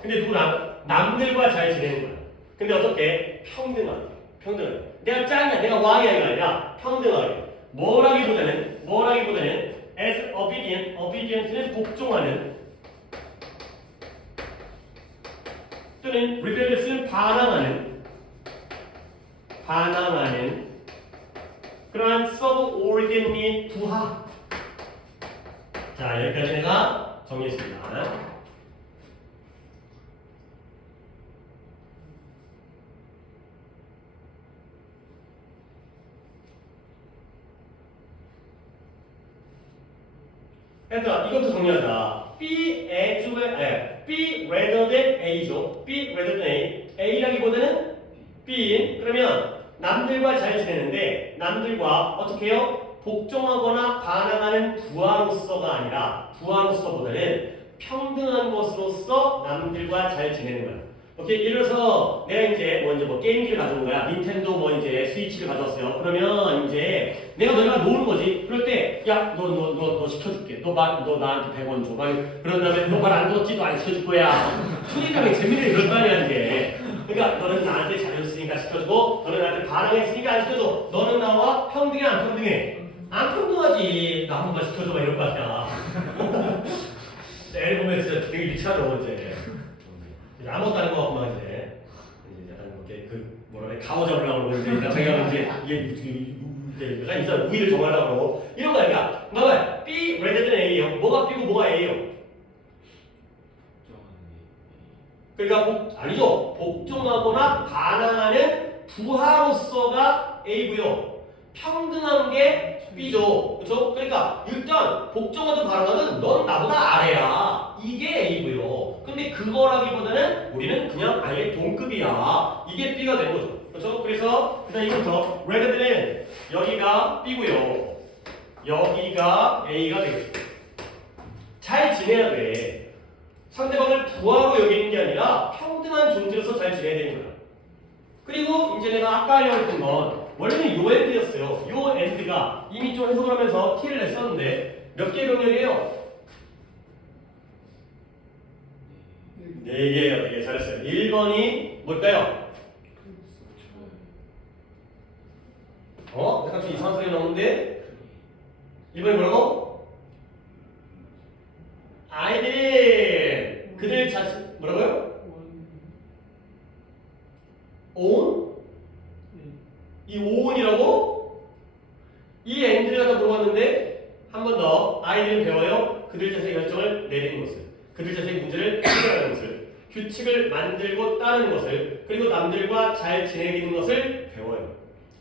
근데 누구랑? 남들과 잘 지내는 거야. 근데 어떻게? 평등하게. 내가 짱이야, 내가 왕이야가 아니라 평등하게. 뭐라기보다는 as obedient는 복종하는 또는 rebellious는 반항하는 그러한 subordinate의 부하. 자, 여기까지 내가 정리했습니다. 그러니까 이것도 정리하자. be rather than A죠. be rather than A. A라기보다는 B인 그러면 남들과 잘 지내는데 남들과 어떻게 해요? 복종하거나 반항하는 부하로서가 아니라 부하로서보다는 평등한 것으로서 남들과 잘 지내는 거야. 오케이, 예를 들어서 내가 이제 먼저 뭐 게임기를 가져온 거야. 닌텐도 뭐 이제 스위치를 가져왔어요. 그러면 이제 내가 너희가 노는 거지. 그럴 때 야, 너 시켜줄게. 너 나한테 100원 줘. 막 그런 다음에 너 말 안 들었지? 너 안 시켜줄 거야. 소리감이 재미를 그런 거 아니야 이제. 그러니까 너는 나한테 잘해줬으니까 시켜주고 너는 나한테 반항했으니까 안 시켜줘. 너는 나와 평등해 안 평등해? 안 평등하지. 나 한 번만 시켜줘 막 이런 거 아니야. 애를 보면 진짜 되게 유치하죠 이제. 아무것도 아닌 것 같고 막 이제 약간 이렇게 그 뭐라 그래 가오 잡으려고 그러고 이제 자기가 이제 이게 약간 인사 우위를 정하려고 그러고 이런 거야. 그러니까 봐봐 B rather than A요. 뭐가 B고 뭐가 A요? 그러니까 아니죠. 복종하거나 반항하는 부하로서가 A고요. 평등한 게 B죠. 그렇죠? 그러니까 일단 복종하든 반항하든 넌 나보다 아래야. 이게 A고요. 근데 그거라기보다는 우리는 그냥 아예 동급이야. 이게 B가 되는 거죠. 그렇죠? 그래서 일단 이거부터 rather than 여기가 B고요. 여기가 A가 되겠죠. 잘 지내야 돼. 상대방을 부하로 여기는 게 아니라 평등한 존재로서 잘 지내야 되는 거야. 그리고 이제 내가 아까 하려고 했던 건 원래는 요 엔드였어요. 요 엔드가 이미 좀 해석을 하면서 T를 냈었는데 몇 개의 병렬이에요? 4개예요. 4개 잘했어요. 1번이 뭘까요? 약간 좀 이상한 소리 나오는데 1번이 뭐라고? 아이들이 그들 자신 뭐라고요? own? 이 own이라고? 이 엔드를 갖다 물어봤는데 한 번 더 아이들은 배워요. 그들 자신의 결정을 내리는 것을, 그들 자신의 문제를 해결하는 것을, 규칙을 만들고 따르는 것을, 그리고 남들과 잘 지내는 것을 배워요.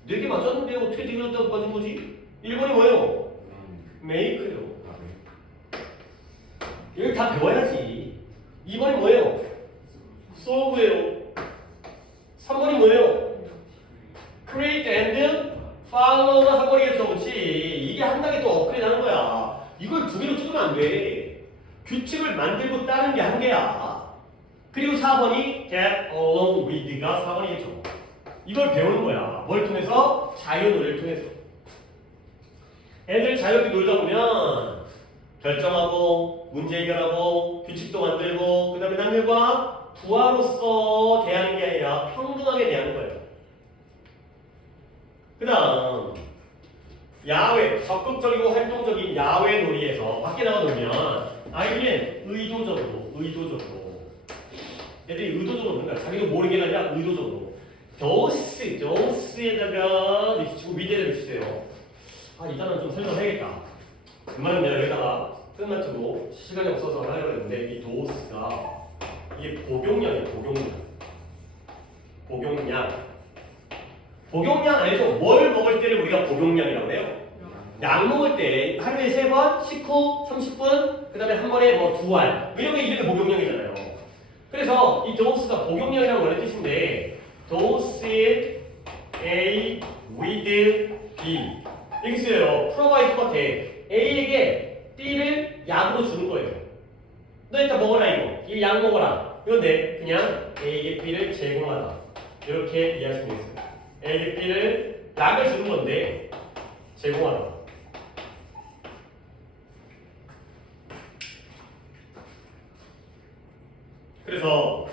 4개 맞췄는데 어떻게 되겠다고 빠진 거지? 1번이 뭐예요? make요. 여기 다 배워야지. 2번이 뭐예요? solve예요. 3번이 뭐예요? create and follow가 3번이겠죠. 그렇지? 이게 한 단계 또 업그레이드 하는 거야. 이걸 2개로 찍으면 안 돼. 규칙을 만들고 따르는 게 한 개야. 그리고 4번이 get along with가 4번이겠죠. 이걸 배우는 거야. 뭘 통해서? 자유놀이를 통해서. 애들 자유롭게 놀다 보면 결정하고 문제 해결하고 규칙도 만들고 그 다음에 남들과 부하로서 대하는 게 아니라 평등하게 대하는 거예요. 그 다음 야외, 적극적이고 활동적인 야외 놀이에서 밖에 나가 놀면 아이들은 의도적으로 애들이 의도적으로 노는 거야. 자기도 모르게 아니라 의도적으로 도스에다가 미치고 위대를 주세요. 이 단어는 좀 설명해야겠다. 웬만하면 내가 여기다가 끝마치고 시간이 없어서 하려고 했는데 이 도스가 이게 복용량이에요. 복용량 알죠? 뭘 먹을 때를 우리가 복용량이라고 해요? 약 먹을 때 하루에 3번, 식후, 30분, 그 다음에 한 번에 뭐 2알 이런 게 이름이 복용량이잖아요. 그래서 이 도스가 복용량이라는 원래 뜻인데 dose A with B 여기 있어요. provide 똑같아. A에게 B를 약으로 주는 거예요. 너 이따 먹어라 이거 약 먹어라. 이건데 그냥 A에게 B를 제공하다. 이렇게 이해하시면 되겠습니다. A에게 B를 약을 주는 건데 제공하다. 그래서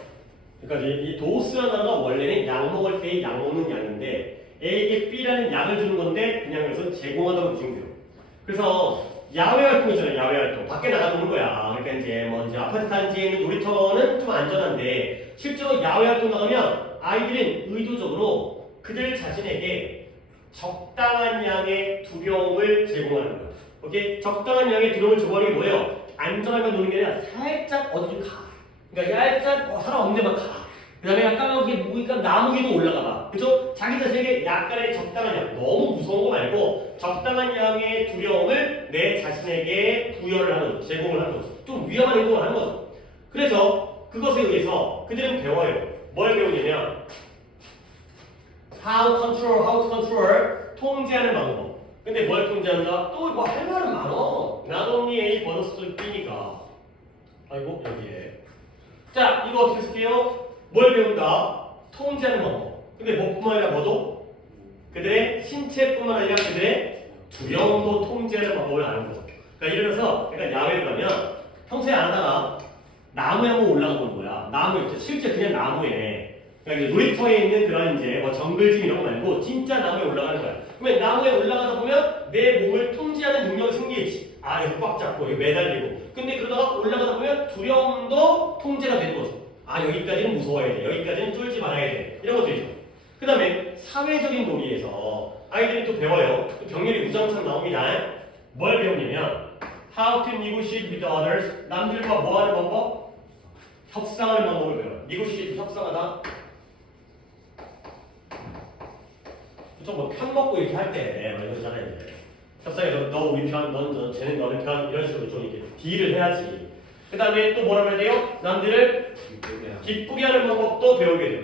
그러니까 이 도스라는 단어가 원래는 약 먹을 때의 약 먹는 양인데 A에게 B라는 약을 주는 건데 그냥 그래서 제공하다고 보시면 돼요. 그래서 야외 활동 있잖아요. 야외 활동 밖에 나가 노는 거야. 그러니까 이제 뭐 이제 아파트 단지에 있는 놀이터는 좀 안전한데 실제로 야외 활동 나가면 아이들은 의도적으로 그들 자신에게 적당한 양의 두려움을 제공하는 거예요. 오케이? 적당한 양의 두려움을 제공하는 게 뭐예요? 안전하게 노는 게 아니라 살짝 어디 좀 가. 그러니까 얄짝 사람 없는 데만 가. 그 다음에 약간 이렇게 무니까 나무 위도 올라가 봐. 그죠? 자기 자신에게 약간의 적당한 양, 너무 무서운 거 말고 적당한 양의 두려움을 내 자신에게 부여를 하는 거죠. 제공을 하는 거죠. 좀 위험한 행동을 하는 거죠. 그래서 그것에 의해서 그들은 배워요. 뭘 배우냐면 how to control 통제하는 방법. 근데 뭘 통제한다? 또 뭐 할 말은 많어. not only A 번호수 B니까. 아이고 여기에. 자 이거 어떻게 쓸게요? 뭘 배운다? 통제하는 방법. 근데 뭐뿐만 아니라 뭐도? 그들의 신체뿐만 아니라 그들의 두려움도 통제하는 방법을 아는 거죠. 그러니까 예를 들어서 내가 야외를 가면 평소에 안 하다가 나무에 한번 올라가 보는 거야. 나무에 실제 그냥 나무에 그러니까 이제 놀이터에 있는 그런 이제 뭐 정글짐 이런 거 말고 진짜 나무에 올라가는 거야. 그러면 나무에 올라가다 보면 내 몸을 통제하는 능력이 생기지. 아래서 꽉 잡고 여기 매달리고. 근데 그러다가 올라가다 보면 두려움도 통제가 되는 거죠. 아 여기까지는 무서워야 돼. 여기까지는 쫄지 말아야 돼. 이런 것들이죠. 그 다음에 사회적인 놀이에서 아이들이 또 배워요. 또 병렬이 우정처럼 나옵니다. 뭘 배우냐면 How to negotiate with others. 남들과 뭐 하는 방법? 협상하는 방법을 배워요. negotiate 협상하다. 좀 뭐 편 먹고 이렇게 할 때 많이 그러잖아요. 이제. 협상에서 너 우리 편, 넌 쟤는 너네 편 이런 식으로 좀 이렇게 딜을 해야지. 그 다음에 또 뭐라 해야 돼요? 남들을 기쁘게 하는 방법도 배우게 돼요.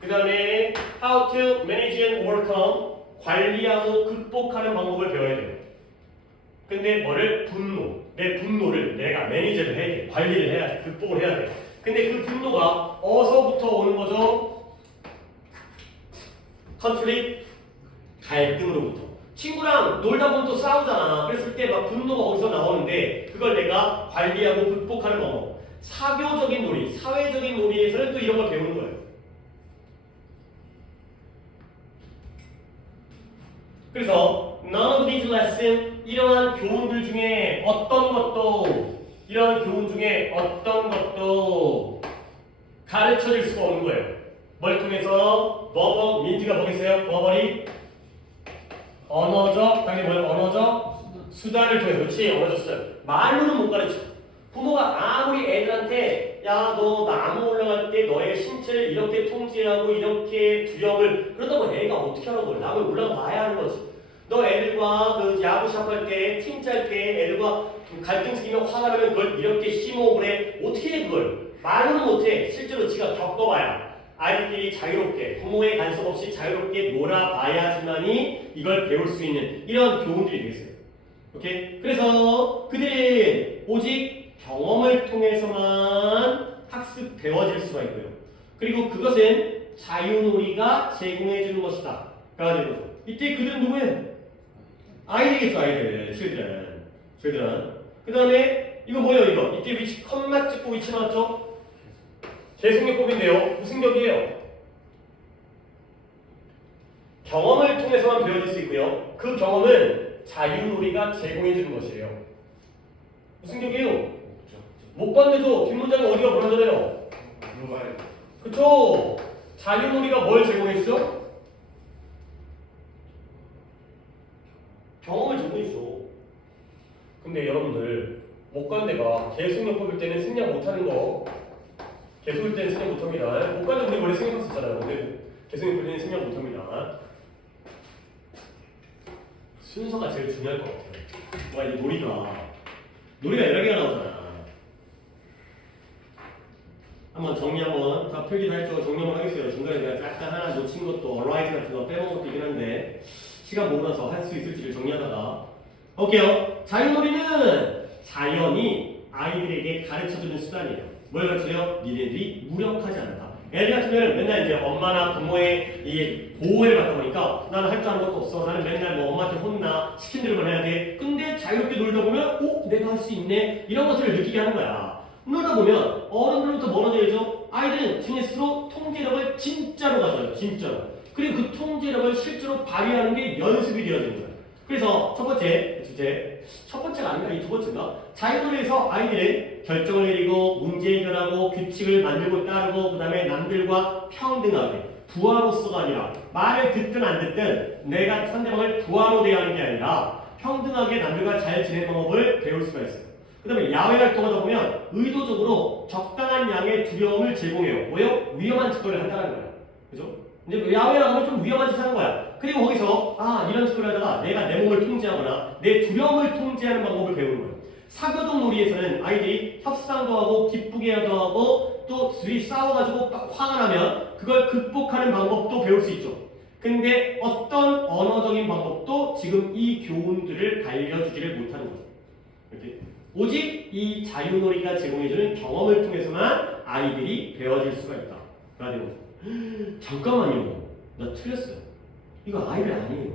그 다음에 how to manage and overcome 관리하고 극복하는 방법을 배워야 돼요. 근데 뭐를? 분노. 내 분노를 내가 매니저를 해야 돼. 관리를 해야 돼. 극복을 해야 돼. 근데 그 분노가 어디서부터 오는 거죠? 컨플릭트, 갈등으로부터. 친구랑 놀다 보면 또 싸우잖아. 그랬을 때 막 분노가 어디서 나오는데 그걸 내가 관리하고 극복하는 방법. 사교적인 놀이, 사회적인 놀이에서는 또 이런 걸 배우는 거예요. 그래서 none of these lessons, 이러한 교훈들 중에 어떤 것도 이러한 교훈 중에 어떤 것도 가르쳐줄 수가 없는 거예요. 뭘 통해서? 버버, 민지가 뭐겠어요? 버버리 언어적, 당연히 뭐예요? 언어적 수단을 통해서. 그렇지? 언어적 수단. 말로는 못 가르쳐. 부모가 아무리 애들한테 야 너 나무 올라갈 때 너의 신체를 이렇게 통제하고 이렇게 두려움을, 그러다고 애가 어떻게 하라고 그래? 나무에 올라가 봐야 하는 거지. 너 애들과 그 야구샵 할 때, 팀 짤 때 애들과 갈등 생기면 화가 나면 그걸 이렇게 심호흡을 해. 어떻게 해 그걸? 말로는 못해. 실제로 지가 겪어봐야 아이들끼리 자유롭게 부모의 간섭 없이 자유롭게 놀아봐야지만이 이걸 배울 수 있는 이런 교훈들이 되겠어요. 오케이? 그래서 그들은 오직 경험을 통해서만 학습되어질 수가 있고요. 그리고 그것은 자유놀이가 제공해주는 것이다. 가 되는 거죠. 이때 그들은 누구예요? 아이들이겠죠. 아이들. 칠드런. 그 다음에 이거 뭐예요? 이거 이때 위치 컴마 찍고 위치 나왔죠? 계승력법인데요. 무슨 격이에요? 경험을 통해서만 배워질 수 있고요. 그 경험은 자유놀이가 제공해주는 것이에요. 무슨 격이에요? 못 봤는데도 뒷문장에 어디가 불안하잖아요. 그쵸? 자유놀이가 뭘 제공했어? 경험을 제공했어. 근데 여러분들 못 간 데가 계승력법일 때는 생략 못하는 거, 계속일 때는 생략 못합니다. 못 가는 우리 원래 생략했었잖아요. 근데 계속일 때는 생략 못합니다. 순서가 제일 중요할 것 같아요. 와, 이 놀이가 여러 개가 나오잖아. 한번 정리 한번 다 필기도 할 줄 정리 한번 하겠어요. 중간에 내가 약간 하나 놓친 것도 어라이즈 같은 거 빼먹은 것도 있긴 한데 시간 모자라서 할 수 있을지를 정리하다가 볼게요. 자유놀이는 자연이 아이들에게 가르쳐주는 수단이에요. 뭘 가르쳐요? 니네들이 무력하지 않다. 애들 같은 경우는 맨날 이제 엄마나 부모의 이 보호를 받다 보니까 나는 할 줄 아는 것도 없어. 나는 맨날 뭐 엄마한테 혼나. 시킨 대로만 해야 돼. 근데 자유롭게 놀다 보면 내가 할 수 있네. 이런 것들을 느끼게 하는 거야. 놀다 보면 어른들로부터 멀어져야죠. 아이들은 지네 스스로 통제력을 진짜로 가져요. 진짜로. 그리고 그 통제력을 실제로 발휘하는 게 연습이 되어지는 거예요. 그래서 첫 번째 주제, 첫 번째가 아닌가 이 두 번째인가? 자유놀이에서 아이들은 결정을 내리고 문제 해결하고 규칙을 만들고 따르고 그 다음에 남들과 평등하게 부하로서가 아니라 말을 듣든 안 듣든 내가 상대방을 부하로 대하는 게 아니라 평등하게 남들과 잘 지내는 방법을 배울 수가 있어요. 그 다음에 야외 활동하다 보면 의도적으로 적당한 양의 두려움을 제공해요. 뭐요? 위험한 짓거리를 한다는 거예요. 그죠? 이제 야외 나가면 좀 위험한 짓을 하는 거야. 그리고 거기서 이런 짓거리를 하다가 내가 내 몸을 통제하거나 내 두려움을 통제하는 방법을 배우는 거예요. 사교적 놀이에서는 아이들이 협상도 하고 기쁘게 하도 하고 또 둘이 싸워가지고 화가 나면 그걸 극복하는 방법도 배울 수 있죠. 근데 어떤 언어적인 방법도 지금 이 교훈들을 알려주지를 못하는 거죠. 이렇게. 오직 이 자유놀이가 제공해주는 경험을 통해서만 아이들이 배워질 수가 있다. 라는 거죠. 잠깐만요. 나 틀렸어요. 이거 아이들 아니에요.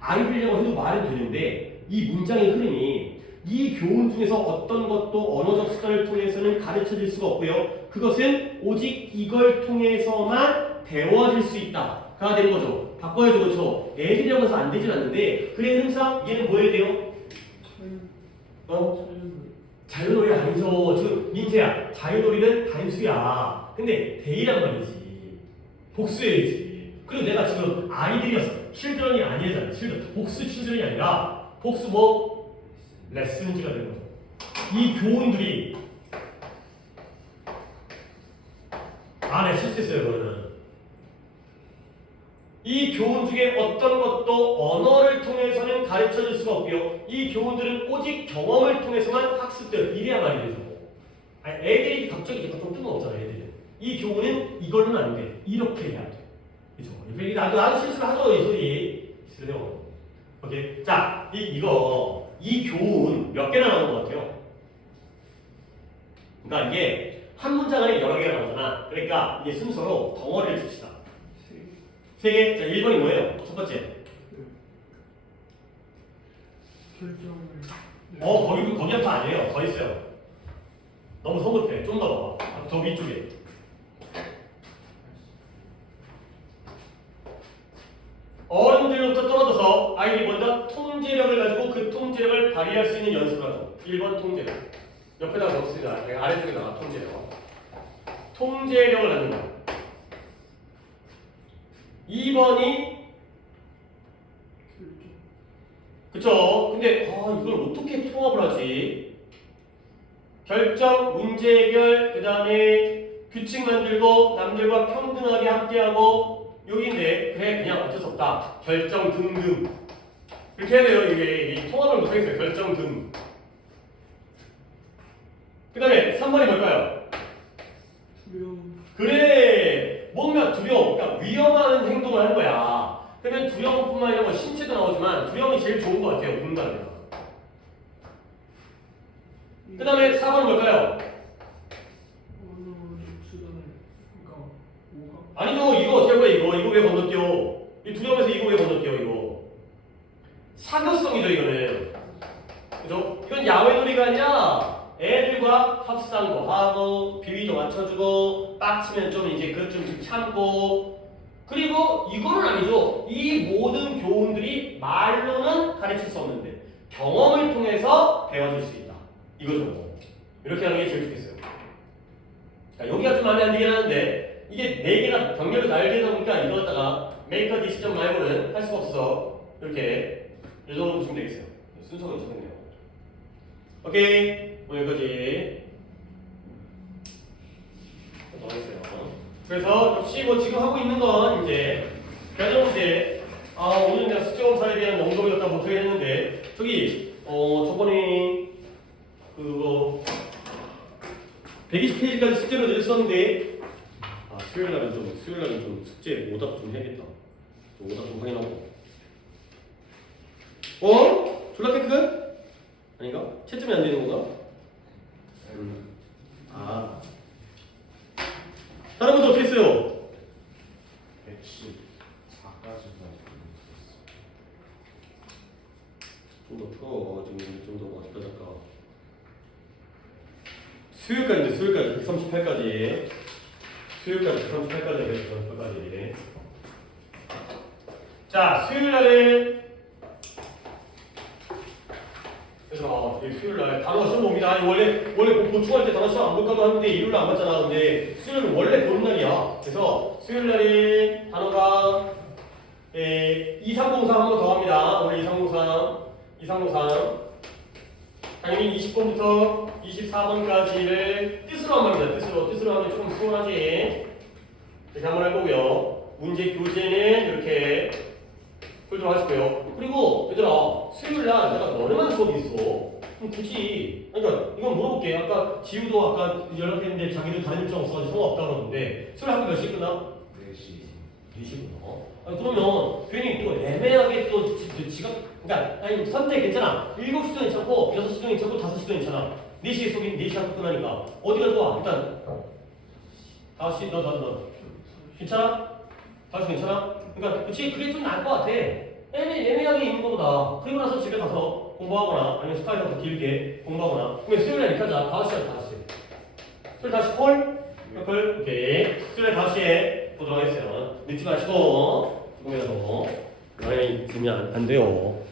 아이들이라고 해도 말은 되는데 이 문장의 흐름이 이 교훈 중에서 어떤 것도 언어적 수단을 통해서는 가르쳐질 수가 없고요. 그것은 오직 이걸 통해서만 배워질 수 있다가 되는 거죠. 바꿔야죠. 그렇죠? 애들이라고 해서 안 되진 않는데 그래 항상 얘는 뭐 해야 돼요? 자유놀이 아니죠. 지금 민재야, 자유놀이는 단수야. 근데 대이란 말이지. 복수해야지. 그리고 내가 지금 아이들이었어. 칠드런이 아니잖아. 복수 칠드런이 아니라 복수 뭐? 레슨즈가 되는 거죠. 이 교훈들이 네, 실수했어요. 그거는. 이 교훈 중에 어떤 것도 언어를 통해서는 가르쳐줄 수가 없고요. 이 교훈들은 오직 경험을 통해서만 학습돼요. 이래야 말이 되죠. 아니, 애들이 갑자기 이제 좀 뜬금없잖아. 애들은. 이 교훈은 이걸로는 안 돼. 이렇게 해야 돼. 그죠? 나도 실수를 하죠. 이 소리. 실수요. 오케이. 자, 이 교훈 몇 개나 나오는 것 같아요? 그러니까 이게 한 문장 안에 여러 개가 나오잖아. 그러니까 이게 순서로 덩어리를 칩시다. 세 개? 자, 1번이 뭐예요? 첫 번째. 결정을. 거기 한파 아니에요. 더 있어요. 너무 성급해. 좀 더 봐봐. 더 위쪽에. 어른들로부터 떨어져서 아이들이 먼저 통제력을 가지고 그 통제력을 발휘할 수 있는 연습을 하죠. 1번 통제력. 옆에다가 적습니다. 아래쪽에 나가 통제력. 통제력을 갖는다. 2번이 그쵸? 근데 이걸 어떻게 통합을 하지? 결정, 문제 해결, 그 다음에 규칙 만들고 남들과 평등하게 함께하고 여기인데 그래 그냥 어쩔 수 없다. 결정 등등 이렇게 해야 돼요. 이게 통합을 못하겠어요. 결정 등. 그 다음에 3번이 뭘까요? 그래 뭔가 두려움, 그러니까 위험한 행동을 하는 거야. 그러면 두려움뿐만 아니라 뭐 신체도 나오지만 두려움이 제일 좋은 것 같아요. 공간이요. 그 다음에 4번은 뭘까요? 아니죠. 이거 어떻게 할 거야? 이거 왜 건너뛰어? 이 두려움에서 이거 왜 건너뛰어? 이거 사교성이죠. 이거는 그죠? 이건 야외놀이가 아니라 애들과 협상도 하고 비위도 맞춰주고 빡치면 좀 이제 그것 좀 참고 그리고 이거는 아니죠. 이 모든 교훈들이 말로는 가르칠 수 없는데 경험을 통해서 배워줄 수 있다. 이거죠. 이렇게 하는 게 제일 좋겠어요. 자, 여기가 좀 마음에 안 들긴 하는데 이게 4개가 병렬로 나열되다 보니까 이거 갖다가 메이커 디시전 말고는 할 수가 없어. 이렇게 이 정도 보시면 되겠어요. 순서가 괜찮네요. 오케이. 여기까지 넘어가세요. 그래서 역시 뭐 지금 하고 있는 건 이제 가정 문제. 오늘 내가 숙제 검사에 대한 언급을 갖다 못하게 했는데 저기 저번에 그거 120페이지까지 숙제로 내렸었는데 수요일 날은 좀 숙제 오답 좀 해야겠다. 좀 오답 좀 확인하고. 졸라 테크는? 아닌가? 채점이 안 되는 건가? 다른 분들 어떻게 했어요? 114까지가 좀 더 풀어. 좀더 어디까지 할까? 수요일까지인데 수요일까지 138까지. 수요일까지 138까지. 자, 수요일 날은 그래서 수요일 날 단어 시험 봅니다. 원래 보충할 때 단어 시험 안 볼까도 하는데 일요일 날 안 봤잖아. 근데 수요일은 원래 보는 날이야. 그래서 수요일 날에 단어가 2303 한 번 더 합니다. 오늘 2303 당연히 20번부터 24번까지를 뜻으로 한 겁니다. 뜻으로 하면 조금 수월하지. 이렇게 한번 할 거고요. 문제 교재는 이렇게 풀도록 하시고요. 그리고 얘들아 수요일날 내가 너네만 수업이 있어. 그럼 굳이 그러니까 이건 물어볼게. 아까 지우도 아까 연락했는데 자기도 다른 일정 없어가지고 상관없다 그러는데 수요일 학교 몇 시에 끝나? 2시구나. 아니, 그러면 괜히 또 애매하게 또 지각, 그러니까 아니 선택 괜찮아. 7시도 괜찮고 6시도 괜찮고 5시도 괜찮아. 4시에 속인 4시 하고 끝나니까 어디가 좋아? 일단 5시 너 괜찮아? 5시 괜찮아? 그러니까 그치 그게 좀 나을 것 같아. 애매하게 있는 것보다. 그리고 나서 집에 가서 공부하거나 아니면 스카이에서 더 길게 공부하거나. 그러면 수요일에 이렇게 하자. 5시야 5시. 수요일 다시 콜? 콜? 오케이. 수요일 5시에 보도록 하겠어요. 늦지 마시고 조금이라도 많이 들면 안 돼요.